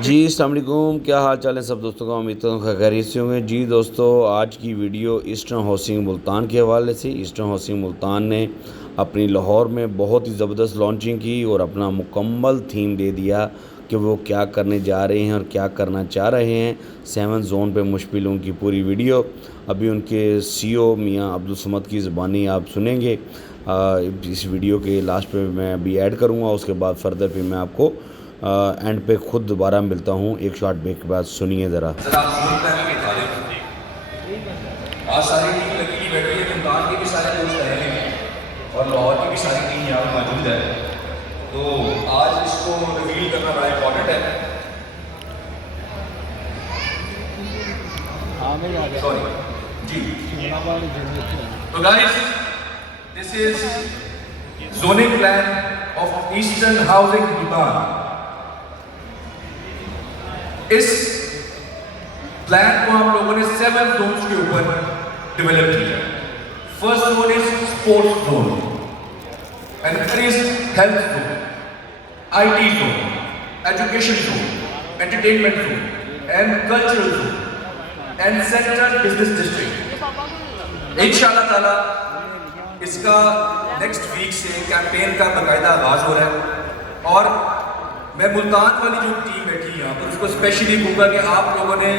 जी अस्सलाम वालेकुम, क्या हाल चाल है सब दोस्तों का। उम्मीद हूँ खैरियत से होंगे। जी दोस्तों, आज की वीडियो ईस्टर्न हाउसिंग मुल्तान के हवाले से। ईस्टर्न हाउसिंग मुल्तान ने अपनी लाहौर में बहुत ही ज़बरदस्त लॉन्चिंग की और अपना मुकम्मल थीम दे दिया कि वो क्या करने जा रहे हैं और क्या करना चाह रहे हैं। 7 जोन पे मुश्किल उनकी पूरी वीडियो अभी उनके CEO मियाँ अब्दुल समद की ज़बानी आप सुनेंगे। इस वीडियो के लास्ट पे मैं अभी ऐड करूँगा, उसके बाद फर्दर पे मैं आपको एंड पे खुद दोबारा मिलता हूँ एक शॉर्ट ब्रेक के बाद। सुनिए ज़रा। आज सारी टीम लगी की बैठी है, मुल्तान के भी सारे दोस्त आए हैं और लाहौर की भी सारी टीम यहाँ पर मौजूद है। तो आज इसको रिवील करना बड़ा इम्पोर्टेंट है। सॉरी जी। तो guys, this is zoning plan of eastern housing Multan. इस प्लान को हम लोगों ने 7 जोन्स के ऊपर डेवलप किया। First zone is sports zone, and फिर is health zone, IT zone, education zone, entertainment zone and cultural zone and central business district. इंशाअल्लाह ताला इसका नेक्स्ट वीक से कैंपेन का बाकायदा आगाज हो रहा है और मैं मुल्तान वाली जो टीम बैठी है यहाँ पर उसको स्पेशली कहूँगा कि आप लोगों ने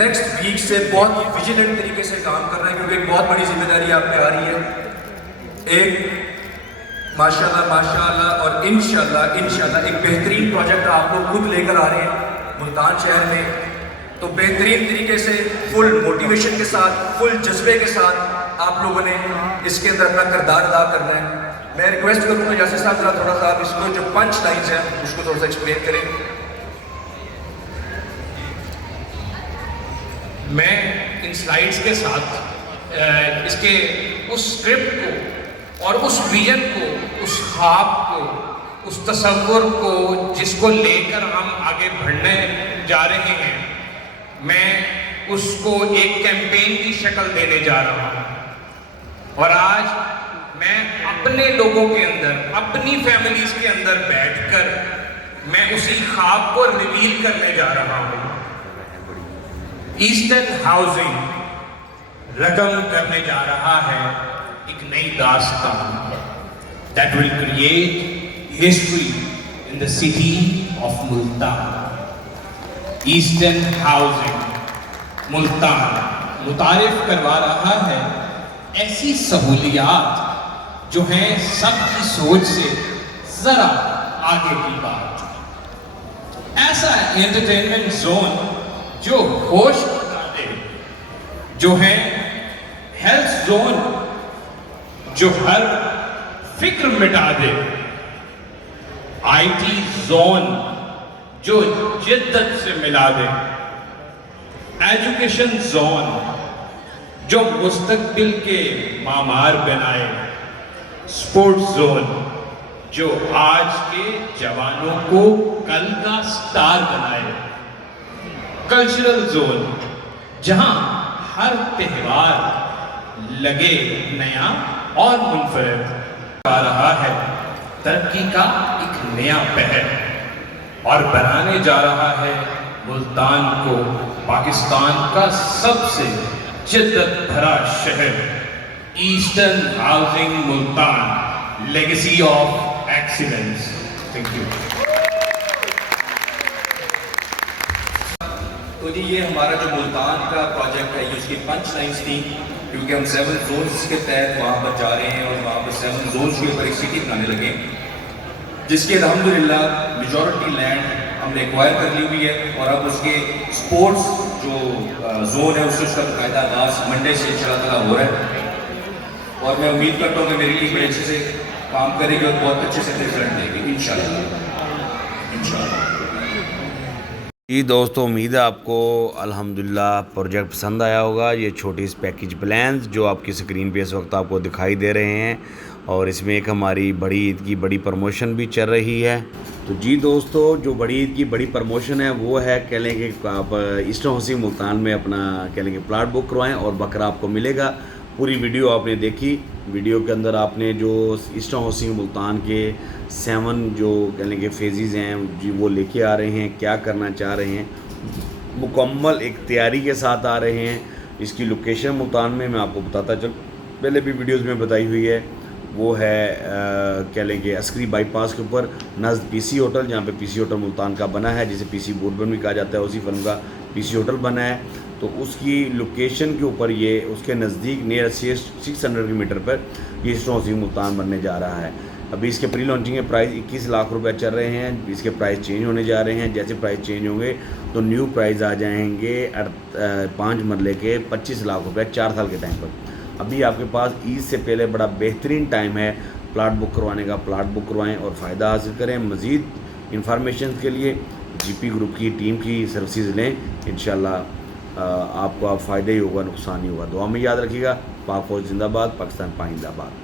नेक्स्ट वीक से बहुत विजिलेंट तरीके से काम करना है, क्योंकि एक बहुत बड़ी जिम्मेदारी आप पे आ रही है। एक माशाल्लाह और इंशाल्लाह एक बेहतरीन प्रोजेक्ट आप लोग खुद लेकर आ रहे हैं मुल्तान शहर में। तो बेहतरीन तरीके से फुल मोटिवेशन के साथ, फुल जज्बे के साथ आप लोगों ने इसके अंदर अपना किरदार अदा करना है। मैं रिक्वेस्ट करूँगा यासिर साहब जरा थोड़ा सा आप इसको जो पंच लाइन्स हैं उसको थोड़ा सा एक्सप्लेन करें। मैं इन स्लाइड्स के साथ इसके उस स्क्रिप्ट को और उस विजन को, उस ख्वाब को, उस तसव्वुर को जिसको लेकर हम आगे बढ़ने जा रहे हैं, मैं उसको एक कैंपेन की शक्ल देने जा रहा हूँ। और आज मैं अपने लोगों के अंदर, अपनी फैमिलीज के अंदर बैठकर मैं उसी ख्वाब को रिवील करने जा रहा हूँ। ईस्टर्न हाउसिंग रकम करने जा रहा है एक नई दास्तान that will create history in the city of Multan. Eastern housing Multan मुतारिफ करवा रहा है ऐसी सहूलियात जो हैं सबकी सोच से जरा आगे की बात। ऐसा एंटरटेनमेंट जोन जो होश उठा दे, जो है हेल्थ जोन जो हर फिक्र मिटा दे, IT जोन जो जिद्दत से मिला दे, एजुकेशन जोन जो मुस्तकबिल के मामार बनाए, स्पोर्ट्स जोन जो आज के जवानों को कल का स्टार बनाए, कल्चरल जोन जहां हर त्योहार लगे नया और मुनफरद आ रहा है, तरक्की का एक नया पहर और बनाने जा रहा है मुल्तान को पाकिस्तान का सबसे जिद्दत भरा शहर। Eastern housing Multan, legacy of excellence. Thank you. तो जी ये हमारा जो मुल्तान का प्रोजेक्ट है, ये उसकी पंच लाइन्स थी, क्योंकि हम 7 जोन्स के तहत वहाँ पर जा रहे हैं और वहाँ पर 7 जोन्स के ऊपर एक सिटी बनाने लगे, जिसकी अल्हम्दुलिल्लाह मेजॉरिटी लैंड हमने एक्वायर कर ली हुई है और अब उसके स्पोर्ट्स जो जोन है उससे उसका बाकायदा आगाज मंडे से इंशाअल्लाह हो रहा है। और मैं उम्मीद करता हूँ कि मेरी टीम बड़े अच्छे से काम करेगी और बहुत अच्छे से रिजल्ट देगी इंशाअल्लाह। जी दोस्तों, उम्मीद है आपको अल्हम्दुलिल्लाह प्रोजेक्ट पसंद आया होगा। ये छोटी सी पैकेज प्लान्स जो आपकी स्क्रीन पे इस वक्त आपको दिखाई दे रहे हैं, और इसमें एक हमारी बड़ी ईद की बड़ी प्रमोशन भी चल रही है। तो जी दोस्तों, जो बड़ी ईद की बड़ी प्रमोशन है वो है, कह लें कि आप ईस्टर्न हाउसिंग मुल्तान में अपना कह लें कि प्लाट बुक करवाएँ और बकरा आपको मिलेगा। पूरी वीडियो आपने देखी, वीडियो के अंदर आपने जो ईस्टर्न हाउसिंग मुल्तान के 7 जो कहने के फेजेज़ हैं जी वो लेके आ रहे हैं, क्या करना चाह रहे हैं, मुकम्मल एक तैयारी के साथ आ रहे हैं। इसकी लोकेशन मुल्तान में मैं आपको बताता चल, पहले भी वीडियोज़ में बताई हुई है, वो है कह लेंगे अस्करी बाईपास के ऊपर नज़द पीसी होटल, जहाँ पे पीसी होटल मुल्तान का बना है, जिसे पीसी बोर्बन भी कहा जाता है, उसी फिल्म का पीसी होटल बना है। तो उसकी लोकेशन के ऊपर ये उसके नज़दीक नियर 600 मीटर पर ये ईस्टर्न हाउसिंग मुल्तान बनने जा रहा है। अभी इसके प्री लॉन्चिंग के प्राइस 21 लाख रुपए चल रहे हैं। इसके प्राइस चेंज होने जा रहे हैं, जैसे प्राइस चेंज होंगे तो न्यू प्राइस आ जाएंगे 5 मरले के 25 लाख रुपए 4 साल के टाइम पर। अभी आपके पास ईद से पहले बड़ा बेहतरीन टाइम है प्लाट बुक करवाने का, प्लाट बुक करवाएं और फ़ायदा हासिल करें। मज़ीद इंफॉर्मेशन के लिए जीपी ग्रुप की टीम की सर्विसेज लें, इंशाल्लाह आपको फ़ायदा ही होगा, नुकसान ही होगा। दुआ में याद रखिएगा। पाक फौज जिंदाबाद, पाकिस्तान पाइंदाबाद।